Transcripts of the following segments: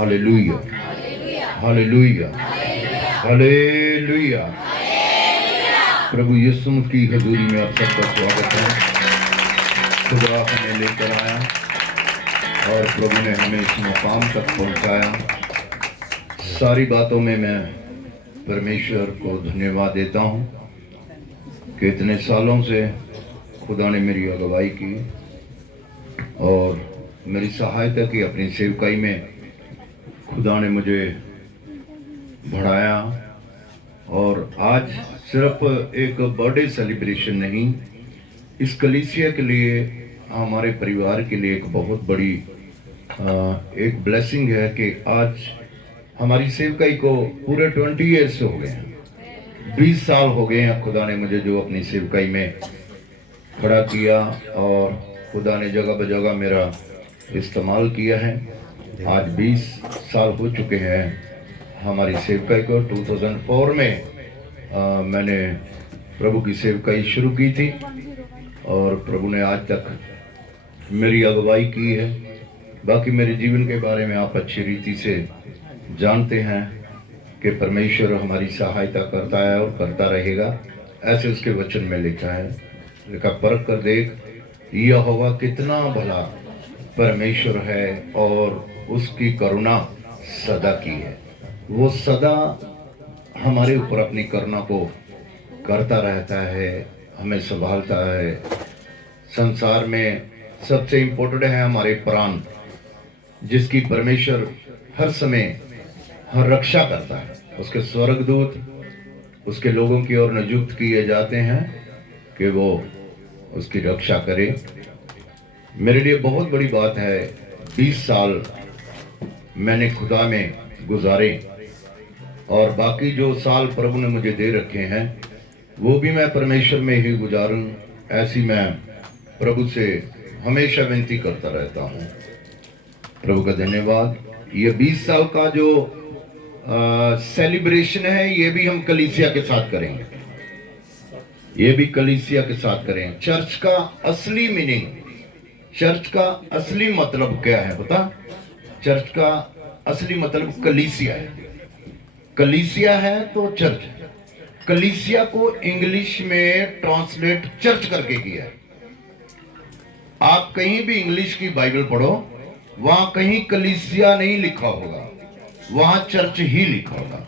Hallelujah, hallelujah, hallelujah. प्रभु यीशु की हजूरी में आप सबका स्वागत है। खुदा हमें लेकर आया और प्रभु ने हमें इस मुकाम तक पहुंचाया। सारी बातों में मैं परमेश्वर को धन्यवाद देता हूं कि इतने सालों से खुदा ने मेरी अगुवाई की और मेरी सहायता की। अपनी सेवकाई में खुदा ने मुझे बढ़ाया और आज सिर्फ एक बर्थडे सेलिब्रेशन नहीं, इस कलीसिया के लिए, हमारे परिवार के लिए एक बहुत बड़ी एक ब्लेसिंग है कि आज हमारी सेवकाई को पूरे 20 ईयर्स हो गए हैं। 20 साल हो गए हैं खुदा ने मुझे जो अपनी सेवकाई में खड़ा किया और खुदा ने जगह बजगह मेरा इस्तेमाल किया है। आज 20 साल हो चुके हैं हमारी सेवकाई को। 2004 में मैंने प्रभु की सेवकाई शुरू की थी और प्रभु ने आज तक मेरी अगुवाई की है। बाकी मेरे जीवन के बारे में आप अच्छी रीति से जानते हैं कि परमेश्वर हमारी सहायता करता है और करता रहेगा, ऐसे उसके वचन में लिखा है। लिखा, परख कर देख यहोवा कितना भला परमेश्वर है और उसकी करुणा सदा की है। वो सदा हमारे ऊपर अपनी करुणा को करता रहता है, हमें संभालता है। संसार में सबसे इम्पोर्टेंट है हमारे प्राण, जिसकी परमेश्वर हर समय हर रक्षा करता है। उसके स्वर्गदूत उसके लोगों की ओर नियुक्त किए जाते हैं कि वो उसकी रक्षा करे। मेरे लिए बहुत बड़ी बात है 20 साल मैंने खुदा में गुजारे और बाकी जो साल प्रभु ने मुझे दे रखे हैं वो भी मैं परमेश्वर में ही गुजारूं, ऐसी मैं प्रभु से हमेशा विनती करता रहता हूं। प्रभु का धन्यवाद। ये 20 साल का जो सेलिब्रेशन है ये भी हम कलीसिया के साथ करेंगे, ये भी कलीसिया के साथ करेंगे। चर्च का असली मीनिंग, चर्च का असली मतलब क्या है पता? चर्च का असली मतलब कलीसिया है। कलीसिया है तो चर्च है। कलीसिया को इंग्लिश में ट्रांसलेट चर्च करके किया है। आप कहीं भी इंग्लिश की बाइबल पढ़ो, वहां कहीं कलीसिया नहीं लिखा होगा, वहां चर्च ही लिखा होगा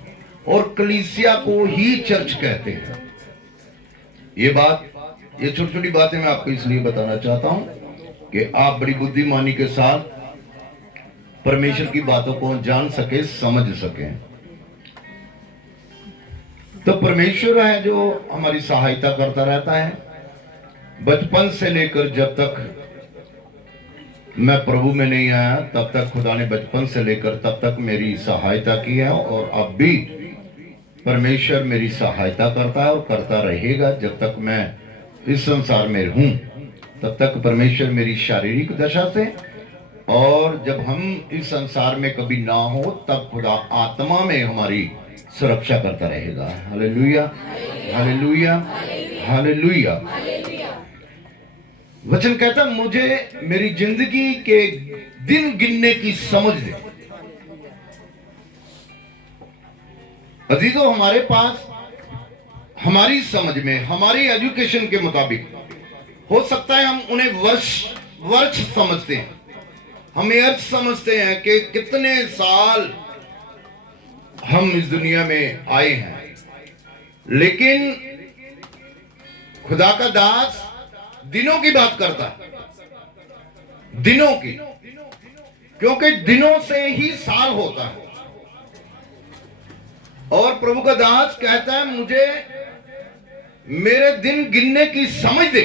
और कलीसिया को ही चर्च कहते हैं। ये छोटी छोटी बातें मैं आपको इसलिए बताना चाहता हूं कि आप बड़ी बुद्धिमानी के साथ परमेश्वर की बातों को जान सके, समझ सके। तो परमेश्वर है जो हमारी सहायता करता रहता है। बचपन से लेकर जब तक मैं प्रभु में नहीं आया तब तक खुदा ने बचपन से लेकर तब तक मेरी सहायता की है और अब भी परमेश्वर मेरी सहायता करता है और करता रहेगा। जब तक मैं इस संसार में हूं तब तक परमेश्वर मेरी शारीरिक दशा से, और जब हम इस संसार में कभी ना हो तब खुदा आत्मा में हमारी सुरक्षा करता रहेगा। Hallelujah, hallelujah, hallelujah. वचन कहता मुझे मेरी जिंदगी के दिन गिनने की समझ दे। अजीजों, हमारे पास हमारी समझ में, हमारी एजुकेशन के मुताबिक हो सकता है हम उन्हें वर्ष समझते हैं, हम अर्थ समझते हैं कि कितने साल हम इस दुनिया में आए हैं। लेकिन खुदा का दास दिनों की बात करता है, दिनों की, क्योंकि दिनों से ही साल होता है। और प्रभु का दास कहता है मुझे मेरे दिन गिनने की समझ दे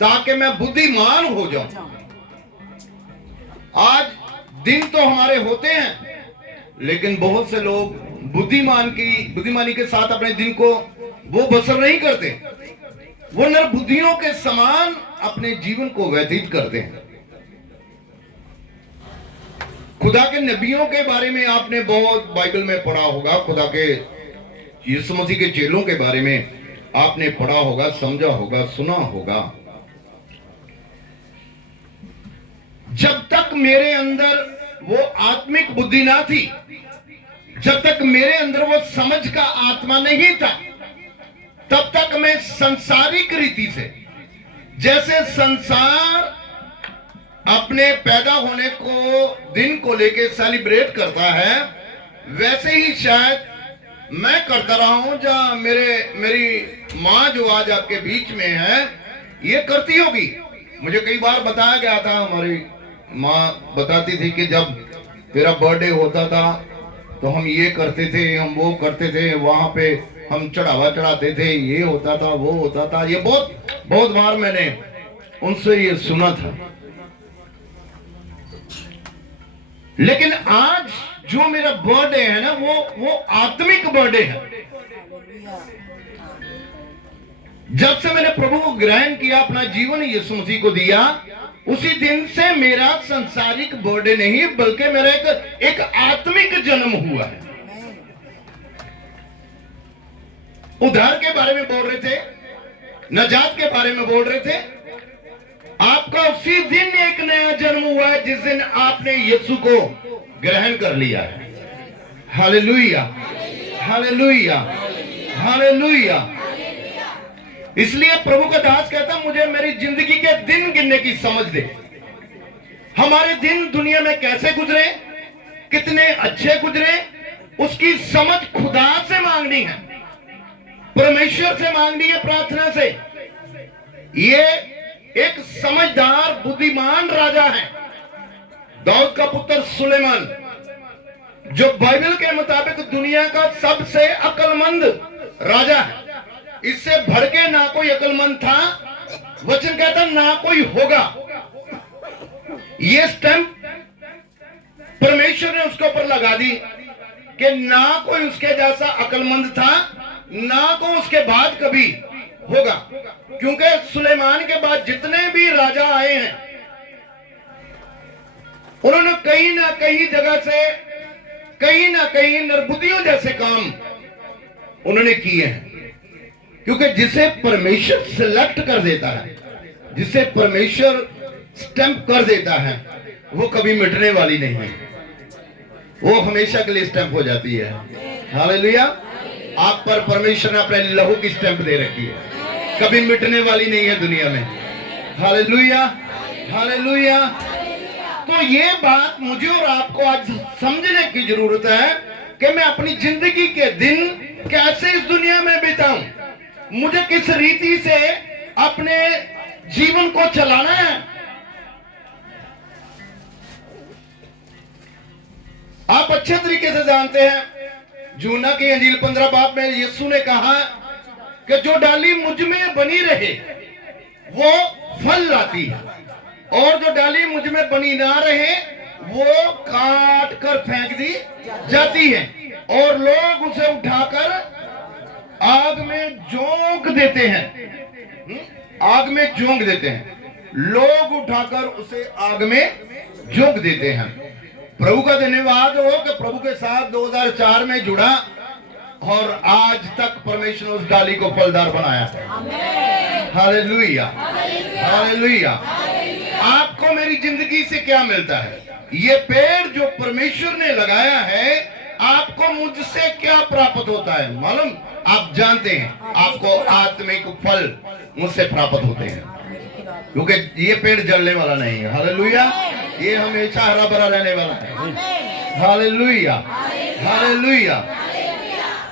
ताकि मैं बुद्धिमान हो जाऊं। आज दिन तो हमारे होते हैं लेकिन बहुत से लोग बुद्धिमानी के साथ अपने दिन को वो बसर नहीं करते, वो निर्बुद्धियों के समान अपने जीवन को व्यतीत करते हैं। खुदा के नबियों के बारे में आपने बहुत बाइबल में पढ़ा होगा, खुदा के यीशु मसीह के चेलों के बारे में आपने पढ़ा होगा, समझा होगा, सुना होगा। जब तक मेरे अंदर वो आत्मिक बुद्धि ना थी, जब तक मेरे अंदर वो समझ का आत्मा नहीं था, तब तक मैं संसारिक रीति से, जैसे संसार अपने पैदा होने को दिन को लेके सेलिब्रेट करता है, वैसे ही शायद मैं करता रहा हूं, जहां मेरी माँ जो आज आपके बीच में है ये करती होगी। मुझे कई बार बताया गया था, हमारी माँ बताती थी कि जब तेरा बर्थडे होता था तो हम ये करते थे, हम वो करते थे, वहां पे हम चढ़ावा चढ़ाते थे, ये होता था, वो होता था। ये बहुत बहुत बार मैंने उनसे ये सुना था। लेकिन आज जो मेरा बर्थडे है ना, वो आत्मिक बर्थडे है। जब से मैंने प्रभु को ग्रहण किया, अपना जीवन यीशु मसीह को दिया, उसी दिन से मेरा संसारिक बर्थडे नहीं बल्कि मेरा एक आत्मिक जन्म हुआ है। उद्धार के बारे में बोल रहे थे, नजात के बारे में बोल रहे थे। आपका उसी दिन एक नया जन्म हुआ है जिस दिन आपने यीशु को ग्रहण कर लिया है। Hallelujah, hallelujah, hallelujah. इसलिए प्रभु का दास कहता, मुझे मेरी जिंदगी के दिन गिनने की समझ दे। हमारे दिन दुनिया में कैसे गुजरे, कितने अच्छे गुजरे, उसकी समझ खुदा से मांगनी है, परमेश्वर से मांगनी है, प्रार्थना से। ये एक समझदार बुद्धिमान राजा है, दाऊद का पुत्र सुलेमान, जो बाइबल के मुताबिक दुनिया का सबसे अक्लमंद राजा है। इससे बढ़ के ना कोई अक्लमंद था। वचन कहता ना कोई होगा। ये स्टैंप परमेश्वर ने उसके ऊपर लगा दी कि ना कोई उसके जैसा अक्लमंद था, ना को उसके बाद कभी होगा। क्योंकि सुलेमान के बाद जितने भी राजा आए हैं, उन्होंने कहीं ना कहीं जगह से, कहीं ना कहीं निर्बुद्धियों जैसे काम उन्होंने किए हैं। क्योंकि जिसे परमेश्वर सिलेक्ट कर देता है, जिसे परमेश्वर स्टैंप कर देता है, वो कभी मिटने वाली नहीं है, वो हमेशा के लिए स्टैंप हो जाती है। हालेलुया। आप पर परमेश्वर ने अपने लहू की स्टैंप दे रखी है, कभी मिटने वाली नहीं है दुनिया में। Hallelujah, hallelujah. तो ये बात मुझे और आपको आज समझने की जरूरत है कि मैं अपनी जिंदगी के दिन कैसे इस दुनिया में बिताऊं, मुझे किस रीति से अपने जीवन को चलाना है। आप अच्छे तरीके से जानते हैं, यूहन्ना की अंजील 15 बाब में यीशु ने कहा कि जो डाली मुझ में बनी रहे वो फल लाती है, और जो डाली मुझ में बनी ना रहे वो काट कर फेंक दी जाती है, और लोग उसे उठाकर आग में झोंक देते हैं। आग में झोंक देते हैं, लोग उठाकर उसे आग में झोंक देते हैं। प्रभु का धन्यवाद हो कि प्रभु के साथ 2004 में जुड़ा और आज तक परमेश्वर ने उस डाली को फलदार बनाया है। Hallelujah, hallelujah. आपको मेरी जिंदगी से क्या मिलता है? ये पेड़ जो परमेश्वर ने लगाया है, आपको मुझसे क्या प्राप्त होता है मालूम? आप जानते हैं, आपको आत्मिक फल मुझसे प्राप्त होते हैं, क्योंकि ये पेड़ जलने वाला नहीं है। हालेलुया। ये हमेशा हरा भरा रहने वाला है। Hallelujah, hallelujah.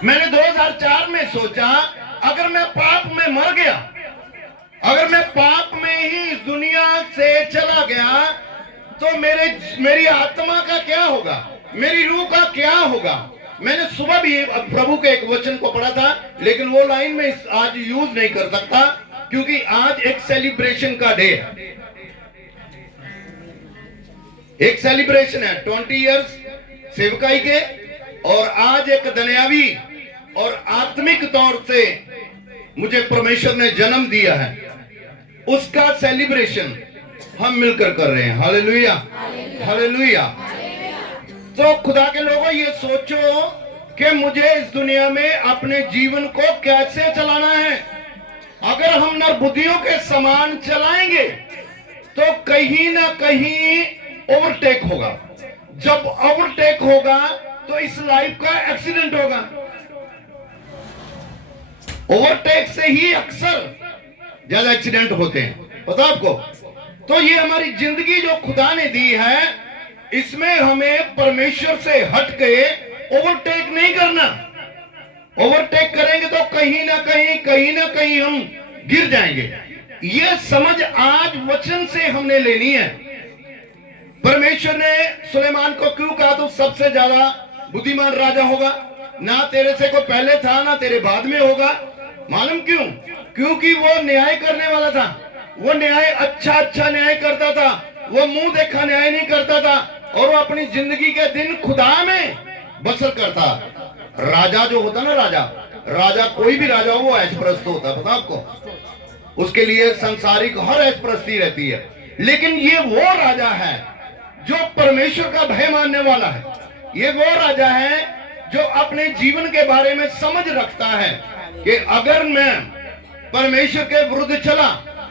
मैंने 2004 में सोचा, अगर मैं पाप में मर गया, अगर मैं पाप में ही इस दुनिया से चला गया, तो मेरी आत्मा का क्या होगा, मेरी रूह का क्या होगा? मैंने सुबह भी प्रभु के एक वचन को पढ़ा था, लेकिन वो लाइन में आज यूज नहीं कर सकता, क्योंकि आज एक सेलिब्रेशन का डे है, एक सेलिब्रेशन है 20 इयर्स सेवकाई के, और आज एक दुनियावी और आत्मिक तौर से मुझे परमेश्वर ने जन्म दिया है, उसका सेलिब्रेशन हम मिलकर कर रहे हैं। Hallelujah, hallelujah. तो खुदा के लोगों, ये सोचो कि मुझे इस दुनिया में अपने जीवन को कैसे चलाना है। अगर हम निर्बुद्धियों के समान चलाएंगे तो कहीं ना कहीं ओवरटेक होगा, जब ओवरटेक होगा तो इस लाइफ का एक्सीडेंट होगा। ओवरटेक से ही अक्सर ज्यादा एक्सीडेंट होते हैं, पता आपको। तो ये हमारी जिंदगी जो खुदा ने दी है, इसमें हमें परमेश्वर से हट के ओवरटेक नहीं करना। ओवरटेक करेंगे तो कहीं ना कहीं हम गिर जाएंगे। ये समझ आज वचन से हमने लेनी है। परमेश्वर ने सुलेमान को क्यों कहा तू सबसे ज्यादा बुद्धिमान राजा होगा, ना तेरे से कोई पहले था ना तेरे बाद में होगा। मालूम क्यों? क्योंकि वो न्याय करने वाला था। वो न्याय अच्छा न्याय करता था, वो मुंह देखा न्याय नहीं करता था, और वो अपनी जिंदगी के दिन खुदा में बसर करता। राजा जो होता ना, राजा कोई भी राजा हो वो ऐशप्रस्त होता है, पता आपको। उसके लिए संसारिक हर ऐशप्रस्ती रहती है। लेकिन ये वो राजा है जो परमेश्वर का भय मानने वाला है। ये वो राजा है जो अपने जीवन के बारे में समझ रखता है कि अगर मैं परमेश्वर के विरुद्ध चला,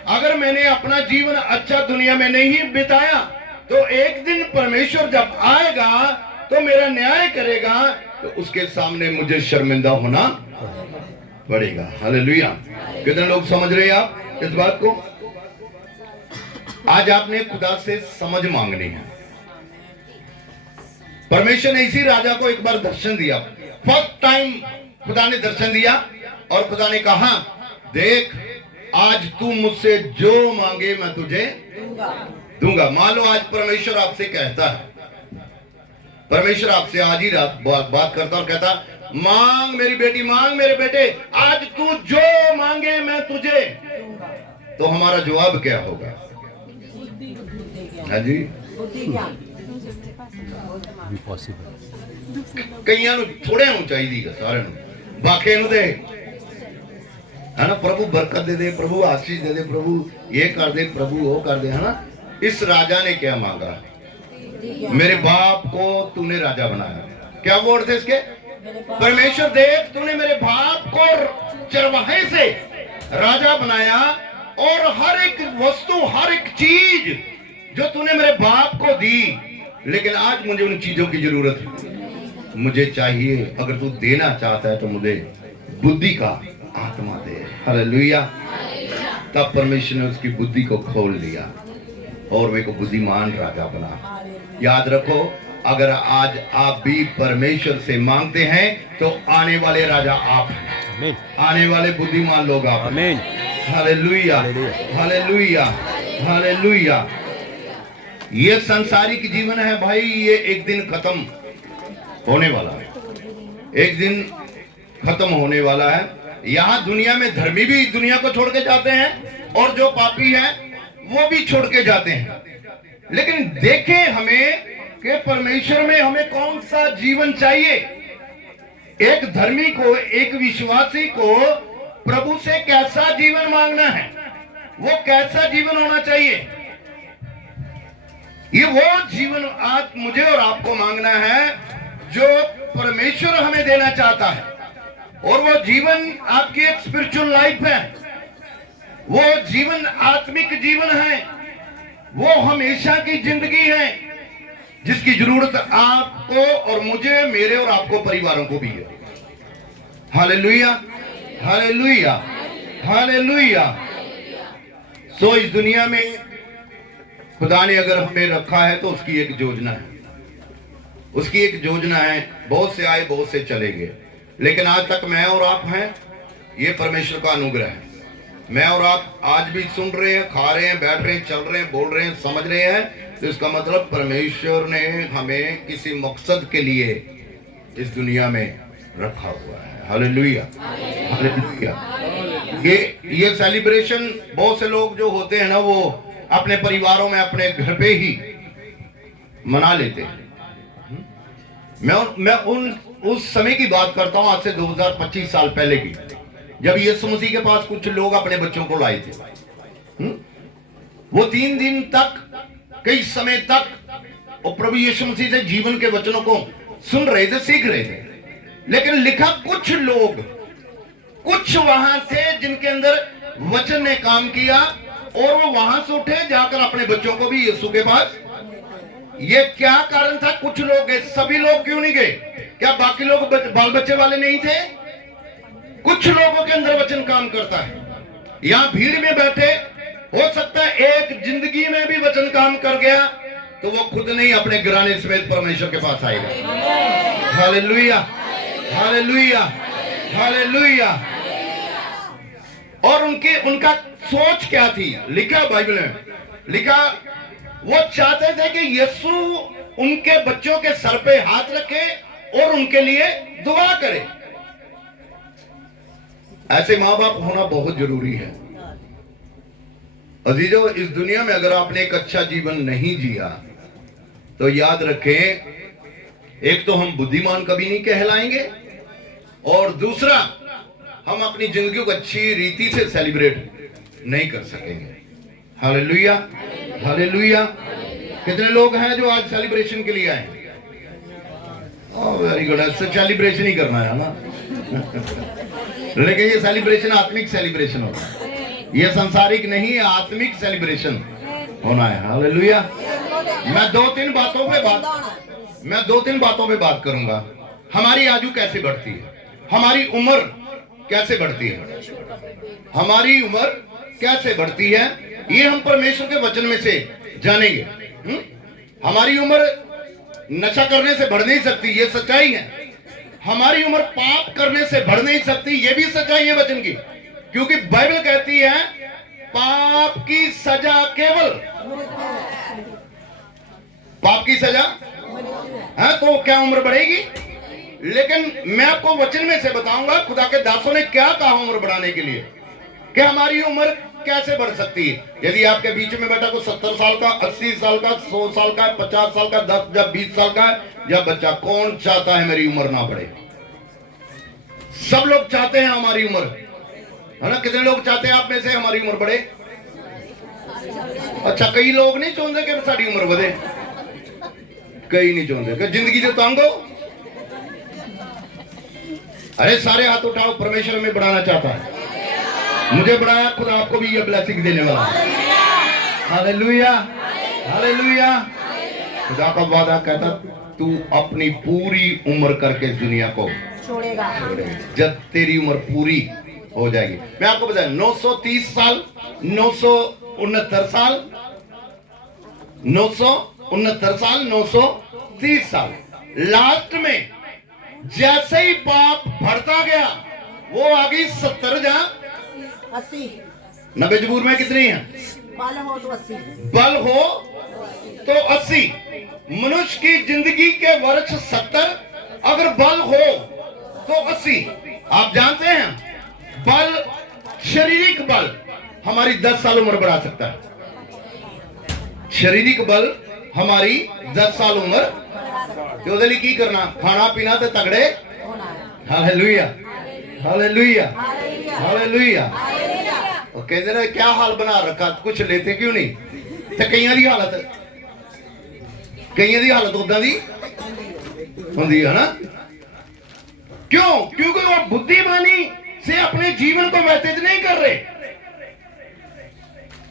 अगर मैंने अपना जीवन अच्छा दुनिया में नहीं बिताया, तो एक दिन परमेश्वर जब आएगा तो मेरा न्याय करेगा, तो उसके सामने मुझे शर्मिंदा होना पड़ेगा। हालेलुया। कितने लोग समझ रहे हैं आप इस बात को? आज आपने खुदा से समझ मांगनी है। परमेश्वर ने इसी राजा को एक बार दर्शन दिया। फर्स्ट टाइम खुदा ने दर्शन दिया और खुदा ने कहा, देख आज तू मुझसे जो मांगे मैं तुझे दूंगा। मान लो आज परमेश्वर आपसे कहता है, परमेश्वर आपसे आज ही रात बात करता और कहता, मांग मेरी बेटी, मांग मेरे बेटे, आज तू जो मांगे मैं तुझे। तो हमारा जवाब क्या होगा? हाँ जी, कईयां थोड़े होना चाहिए सारे बाकी दे, है ना। प्रभु बरकत दे दे, प्रभु आशीष दे दे, प्रभु ये कर दे, प्रभु वो कर दे, है ना। इस राजा ने क्या मांगा? मेरे बाप को तूने राजा बनाया। क्या वर्ड थे इसके? परमेश्वर देख, तूने मेरे बाप को चरवाहे से राजा बनाया, और हर एक वस्तु, हर एक चीज जो तूने मेरे बाप को दी, लेकिन आज मुझे उन चीजों की जरूरत है। मुझे चाहिए, अगर तू देना चाहता है तो मुझे बुद्धि का आत्मा दे। हालेलुया। तब परमेश्वर ने उसकी बुद्धि को खोल दिया और वे को बुद्धिमान राजा बना। याद रखो, अगर आज आप भी परमेश्वर से मांगते हैं तो आने वाले राजा आप हैं, आने वाले बुद्धिमान लोग आप हैं। Hallelujah, hallelujah, hallelujah. ये सांसारिक जीवन है भाई, ये एक दिन खत्म होने वाला है, एक दिन खत्म होने वाला है। यहाँ दुनिया में धर्मी भी दुनिया को छोड़ के जाते हैं और जो पापी है वो भी छोड़ के जाते हैं। लेकिन देखें हमें कि परमेश्वर में हमें कौन सा जीवन चाहिए। एक धर्मी को, एक विश्वासी को प्रभु से कैसा जीवन मांगना है, वो कैसा जीवन होना चाहिए, ये वो जीवन आज मुझे और आपको मांगना है जो परमेश्वर हमें देना चाहता है। और वो जीवन आपकी एक स्पिरिचुअल लाइफ है, वो जीवन आत्मिक जीवन है, वो हमेशा की जिंदगी है जिसकी जरूरत आपको और मुझे, मेरे और आपको परिवारों को भी है। Hallelujah, hallelujah, hallelujah. सो इस दुनिया में खुदा ने अगर हमें रखा है तो उसकी एक योजना है, उसकी एक योजना है। बहुत से आए, बहुत से चले गए, लेकिन आज तक मैं और आप हैं, ये परमेश्वर का अनुग्रह है। मैं और आप आज भी सुन रहे हैं, खा रहे हैं, बैठ रहे हैं, चल रहे हैं, बोल रहे हैं, समझ रहे हैं, तो इसका मतलब परमेश्वर ने हमें किसी मकसद के लिए इस दुनिया में रखा हुआ है। Hallelujah, hallelujah. ये सेलिब्रेशन बहुत से लोग जो होते हैं ना, वो अपने परिवारों में, अपने घर पे ही मना लेते हैं। मैं उस समय की बात करता हूं, आज से 2025 साल पहले की, जब यीशु मसीह के पास कुछ लोग अपने बच्चों को लाए थे। वो 3 दिन तक, कई समय तक वो प्रभु यीशु मसीह से जीवन के वचनों को सुन रहे थे, सीख रहे थे। लेकिन लिखा कुछ लोग, कुछ वहां से जिनके अंदर वचन ने काम किया, और वो वहां से उठे, जाकर अपने बच्चों को भी यीशु के पास ये क्या कारण था? कुछ लोग गए, सभी लोग क्यों नहीं गए? क्या बाकी लोग बाल बच्चे वाले नहीं थे? कुछ लोगों के अंदर वचन काम करता है। यहां भीड़ में बैठे हो सकता है एक जिंदगी में भी वचन काम कर गया तो वो खुद नहीं अपने गिराने समेत परमेश्वर के पास आएगा। Hallelujah, hallelujah, hallelujah. और उनका सोच क्या थी? लिखा बाइबल में, लिखा वो चाहते थे कि यीशु उनके बच्चों के सर पे हाथ रखे और उनके लिए दुआ करे। ऐसे मां बाप होना बहुत जरूरी है अजीजों। इस दुनिया में अगर आपने एक अच्छा जीवन नहीं जिया तो याद रखें, एक तो हम बुद्धिमान कभी नहीं कहलाएंगे और दूसरा हम अपनी जिंदगी को अच्छी रीति से सेलिब्रेट नहीं कर सकेंगे। Hallelujah, hallelujah. कितने लोग हैं जो आज सेलिब्रेशन के लिए आए? Very good. सेलिब्रेशन ही करना है ना लेकिन ये सेलिब्रेशन आत्मिक सेलिब्रेशन होता है, ये सांसारिक नहीं है, आत्मिक सेलिब्रेशन होना है। हालेलुया। मैं दो तीन बातों पे बात करूंगा। हमारी आयु कैसे बढ़ती है? हमारी उम्र कैसे बढ़ती है? हमारी उम्र कैसे बढ़ती है? ये हम परमेश्वर के वचन में से जानेंगे। हमारी उम्र नशा करने से बढ़ नहीं सकती, ये सच्चाई है। हमारी उम्र पाप करने से बढ़ नहीं सकती, ये भी सच्चाई है वचन की, क्योंकि बाइबल कहती है पाप की सजा केवल, पाप की सजा है। तो क्या उम्र बढ़ेगी? लेकिन मैं आपको वचन में से बताऊंगा खुदा के दासों ने क्या कहा उम्र बढ़ाने के लिए, कि हमारी उम्र कैसे बढ़ सकती है। यदि आपके बीच में बैठा को 70 साल का, 80 साल का, 100 साल का, 50 साल का, 10 या 20 साल का या बच्चा, कौन चाहता है मेरी उम्र ना बढ़े? सब लोग चाहते हैं हमारी उम्र, है ना? कितने लोग चाहते हैं आप में से हमारी उम्र बढ़े? अच्छा, कई लोग नहीं चाहते कि साड़ी उम्र बढ़े, कई नहीं चाहते कि जिंदगी जो तंग हो। अरे सारे हाथ उठाओ, परमेश्वर में बढ़ाना चाहता है। मुझे बढ़ाया, खुद आपको भी ये ब्लेसिंग देने वाला है। Hallelujah, hallelujah. खुदा का वादा कहता तू अपनी पूरी उम्र करके इस दुनिया को छोड़ेगा जब तेरी उम्र पूरी हो जाएगी। मैं आपको बताया 930 साल, 969 साल, 969 साल, 930 साल। लास्ट में जैसे ही पाप बढ़ता गया वो आ गई 70 या 80। 90 जबूर में कितनी है? बल हो तो 80। बल हो तो 80। मनुष्य की जिंदगी के वर्ष 70, अगर बल हो तो 80। आप जानते हैं बल, शारीरिक बल हमारी 10 साल उम्र बढ़ा सकता है। शारीरिक बल हमारी 10 साल उम्र की करना, खाना पीना तो तगड़े। Hallelujah, hallelujah, hallelujah. और कहते ना क्या हाल बना रखा, कुछ लेते क्यों नहीं? तो कईयां दी हालत उदा दी होंदी है ना? क्यों? क्योंकि वो बुद्धिमानी से अपने जीवन को व्यतीत नहीं कर रहे,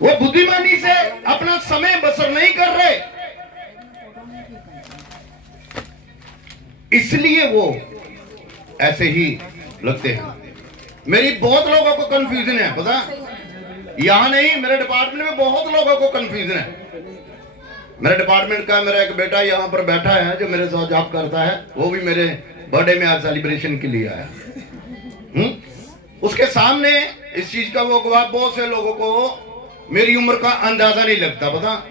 वो बुद्धिमानी से अपना समय बसर नहीं कर रहे, इसलिए वो ऐसे ही लगते हैं। मेरी बहुत लोगों को कंफ्यूजन है, पता? यहां नहीं, मेरे डिपार्टमेंट में बहुत लोगों को कंफ्यूजन है। मेरे डिपार्टमेंट का मेरा एक बेटा यहां पर बैठा है जो मेरे साथ जॉब करता है, वो भी मेरे बर्थडे में आज सेलिब्रेशन के लिए आया। उसके सामने इस चीज का वो गवाह, बहुत से लोगों को मेरी उम्र का अंदाजा नहीं लगता, पता?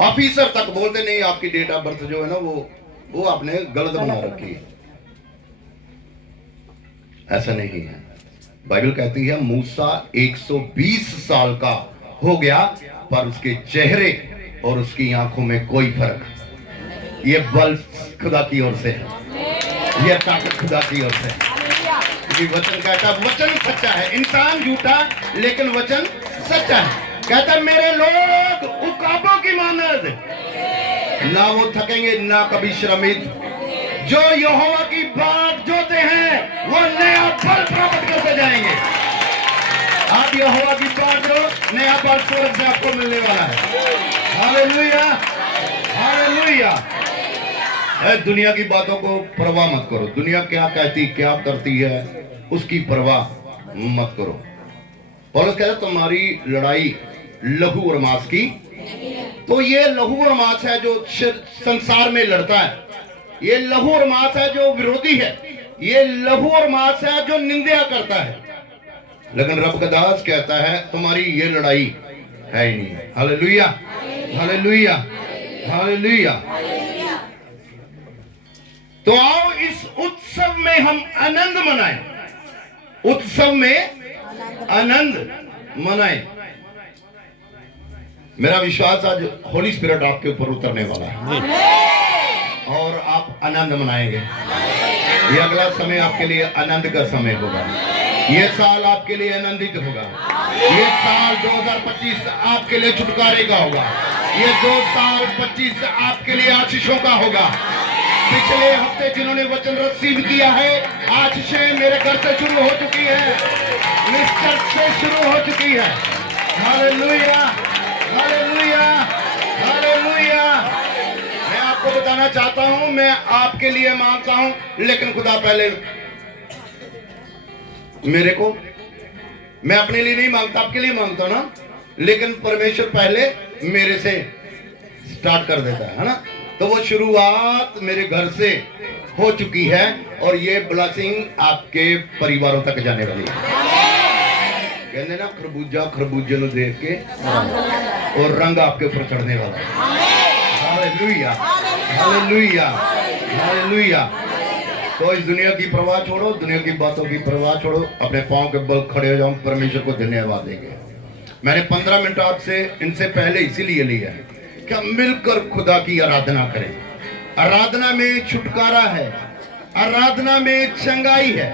ऑफिसर तक बोलते नहीं आपकी डेट ऑफ बर्थ जो है ना वो आपने गलत बना रखी है। ऐसा नहीं है। बाइबल कहती है मूसा 120 साल का हो गया पर उसके चेहरे और उसकी आंखों में कोई फर्क। ये बल खुदा की ओर से है, ये ताकत खुदा की ओर से है। वचन कहता, वचन सच्चा है, इंसान झूठा लेकिन वचन सच्चा है। कहता मेरे लोग उकाबों की मानद, ना वो थकेंगे ना कभी श्रमित। जो यहोवा की बाट जोते हैं वो नया फल प्राप्त करते जाएंगे। आप यहोवा की बाट जो नया फल स्वर्ग से आपको मिलने वाला है। हालेलुया। हालेलुया। दुनिया की बातों को परवाह मत करो। दुनिया क्या कहती क्या करती है उसकी परवाह मत करो। पौलुस कहता है तुम्हारी लड़ाई लहू और मांस की। तो ये लहू और मांस है जो संसार में लड़ता है, ये लहू और मांस है जो विरोधी है, ये लहू और मांस है जो निंदा करता है। लेकिन रब का दास कहता है तुम्हारी ये लड़ाई है ही नहीं। Hallelujah, hallelujah, hallelujah. तो आओ इस उत्सव में हम आनंद मनाएं, उत्सव में आनंद मनाएं। मेरा विश्वास आज होली स्पिरिट आपके ऊपर उतरने वाला है और आप आनंद मनाएंगे। ये अगला समय आपके लिए आनंद का समय होगा। ये साल आपके लिए आनंदित होगा। ये साल 2025 आपके लिए छुटकारे का होगा। ये 2025 आपके लिए आशीषों का होगा। पिछले हफ्ते जिन्होंने वचन रिसीव किया है, आशीषें मेरे घर से शुरू हो चुकी है, इस चर्च से शुरू हो चुकी है। Hallelujah, hallelujah, hallelujah. मैं आपको बताना चाहता हूं, मैं आपके लिए मांगता हूं, लेकिन खुदा पहले मेरे को, मैं अपने लिए नहीं मांगता, आपके लिए मांगता हूं ना, लेकिन परमेश्वर पहले मेरे से स्टार्ट कर देता है ना। तो वो शुरुआत मेरे घर से हो चुकी है और ये ब्लेसिंग आपके परिवारों तक जाने वाली है। कहते ना खरबूजा खरबूजे को देख के और रंग आपके ऊपर चढ़ने वाला है। Hallelujah, hallelujah, hallelujah. तो इस दुनिया की परवाह छोड़ो, दुनिया की बातों की परवाह छोड़ो, अपने पांव के बल खड़े हो जाओ, परमेश्वर को धन्यवाद देंगे। मैंने 15 मिनट आपसे इनसे पहले इसीलिए लिया है कि हम मिलकर खुदा की आराधना करें। आराधना में छुटकारा है, आराधना में चंगाई है,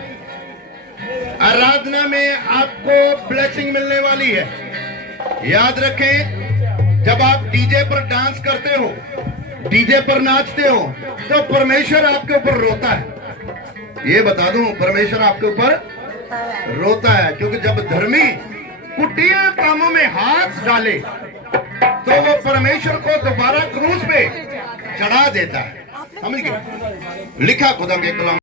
आराधना में आपको ब्लेसिंग मिलने वाली है। याद रखें, जब आप डीजे पर डांस करते हो, डीजे पर नाचते हो, तो परमेश्वर आपके ऊपर रोता है। ये बता दूं, परमेश्वर आपके ऊपर रोता है, क्योंकि जब धर्मी कुटिया कामों में हाथ डाले तो वो परमेश्वर को दोबारा क्रूस पे चढ़ा देता है। समझ गए? लिखा खुदा के कलाम